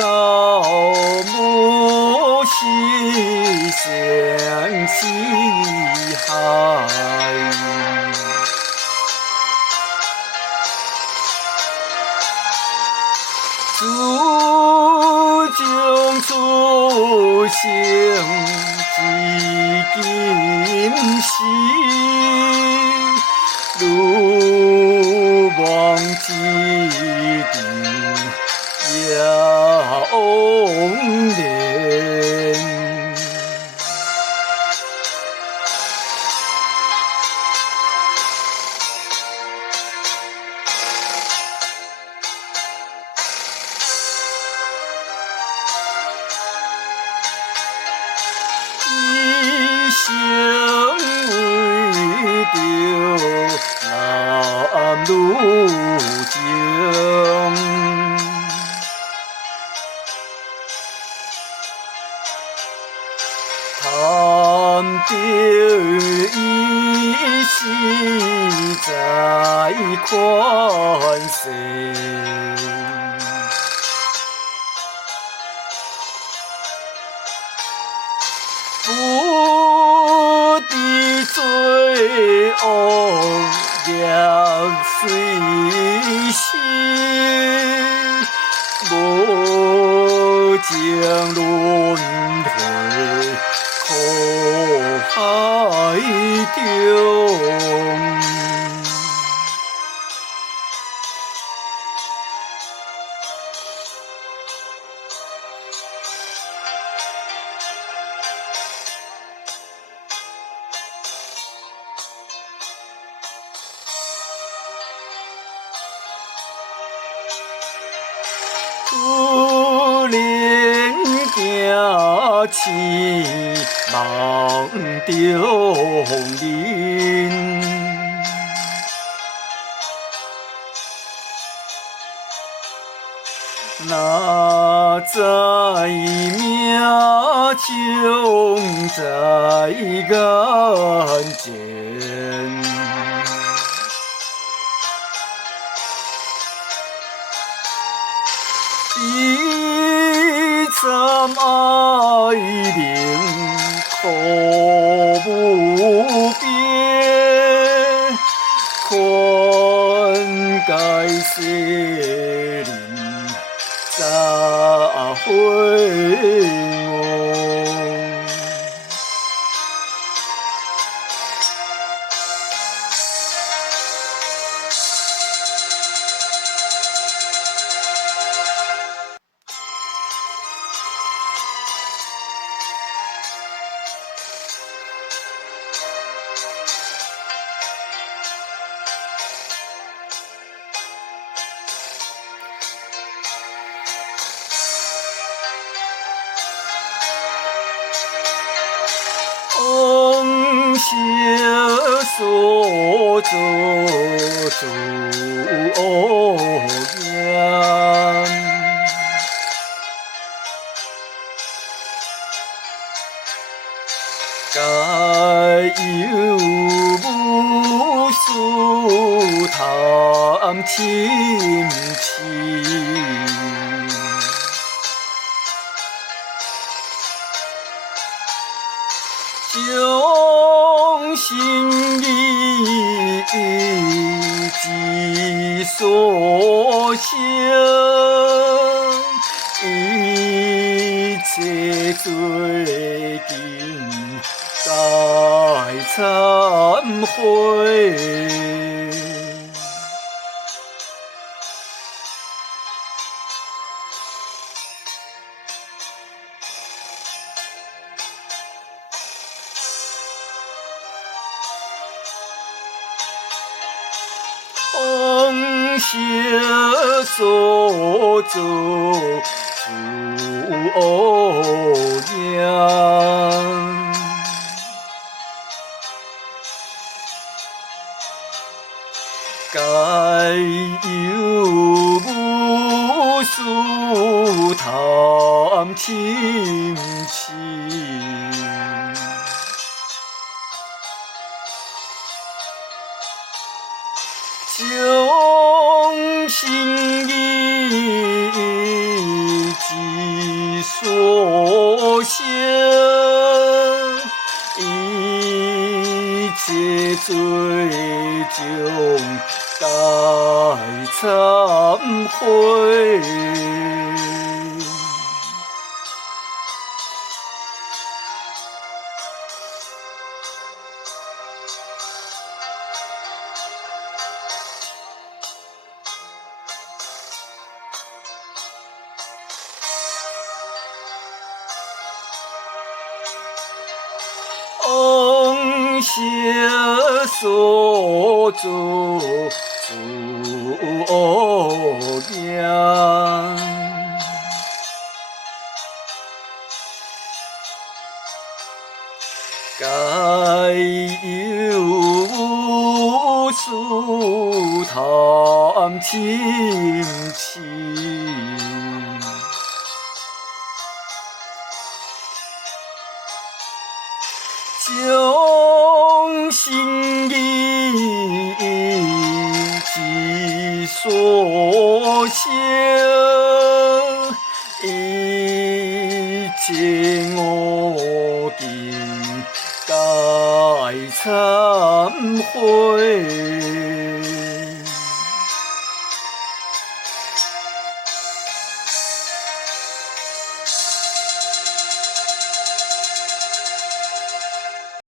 高木兮相西海，祖宗出生至今时，如望之地遥远。一生为着男女情，贪得一时在宽世。不知罪恶业随身，无情轮回苦海中。可怜行痴梦中人，哪知命中在眼前。悲惨爱恋苦无边，宽介世人咋会我？往昔所做诸恶业，该有无数贪亲情。将心意之所向，一切罪经该忏悔。往昔所做诸恶业，该有无数贪亲情。将心意之水中该忏悔。往昔所做恶业，该有无数贪亲情。将心意之所向。